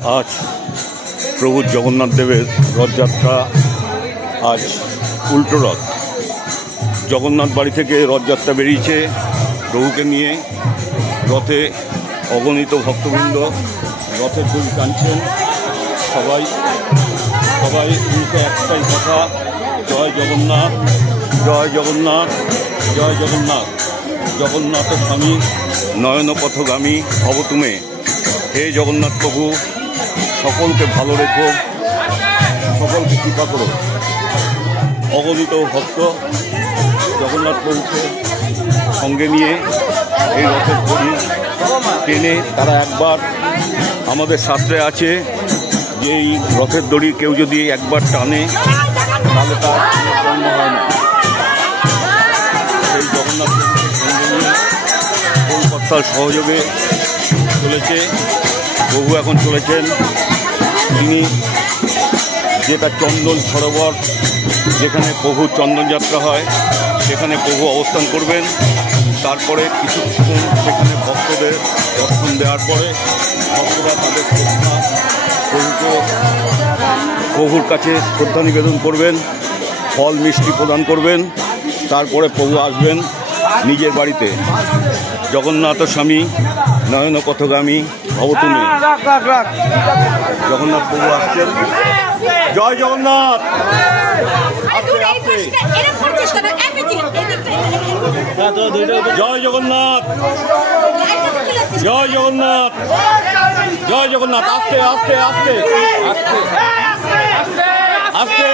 আজ প্রভু জগন্নাথ দেবের রথযাত্রা। আজ উল্টো রথ। জগন্নাথ বাড়ি থেকে রথযাত্রা বেরিয়েছে প্রভুকে নিয়ে। রথে অগণিত ভক্তবৃন্দ রথের দড়ি টানছেন। সবাই মুখে একটাই কথা, জয় জগন্নাথ, জয় জগন্নাথ, জয় জগন্নাথ। জগন্নাথের স্বামী নয়ন পথগামী ভব তুমি। হে জগন্নাথ প্রভু, সকলকে ভালো রেখো, সকলকে কৃপা করো। অগণিত ভক্ত জগন্নাথ প্রভুকে সঙ্গে নিয়ে এই রথের দড়ি টেনে তারা একবার, আমাদের শাস্ত্রে আছে যে এই রথের দড়ি কেউ যদি একবার টানে তাহলে তার জন্ম হয় না। সেই জগন্নাথ প্রভুকে সঙ্গে নিয়ে কলকাতার সহযোগে চলেছে প্রভু। এখন চলেছেন তিনি যেটা চন্দন সরোবর, যেখানে প্রভু চন্দনযাত্রা হয়, সেখানে প্রভু অবস্থান করবেন। তারপরে কিছুক্ষণ সেখানে ভক্তদের দর্শন দেওয়ার পরে ভক্তরা তাদের শ্রদ্ধা প্রভুর কাছে শ্রদ্ধা নিবেদন করবেন, ফল মিষ্টি প্রদান করবেন। তারপরে প্রভু আসবেন নিজের বাড়িতে। জগন্নাথ স্বামী নয়ন পথগামী ভব তুমি। জগন্নাথ প্রভু আসছেন। জয় জগন্নাথ। জয় জগন্নাথ, জয় জগন্নাথ, জয় জগন্নাথ। আস্তে আস্তে আস্তে আস্তে আস্তে।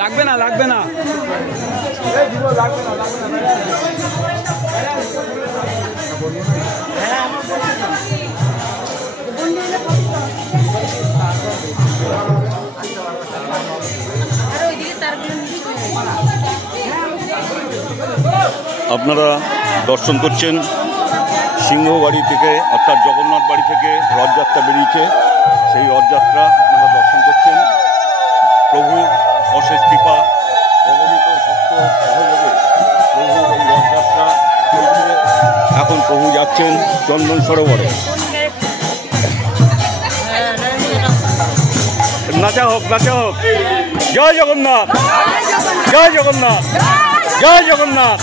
লাগবে না, লাগবে না। আপনারা দর্শন করছেন সিংহবাড়ি থেকে, অর্থাৎ জগন্নাথ বাড়ি থেকে রথযাত্রা বেরিয়েছে। সেই রথযাত্রা আপনারা দর্শন করছেন। প্রভু অশেষ কৃপা, অগণিত ভক্ত সহযোগে প্রভু এই রথযাত্রা চলছে। এখন প্রভু যাচ্ছেন চন্দন সরোবরে। নাচা হোক, নাচা হোক। জয় জগন্নাথ, জয় জগন্নাথ, জয় জগন্নাথ।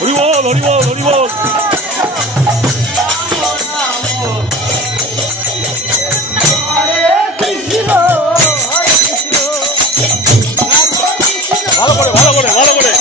হরি বল, হরি বল, হরি বল। ভালো করে, ভালো করে, ভালো করে।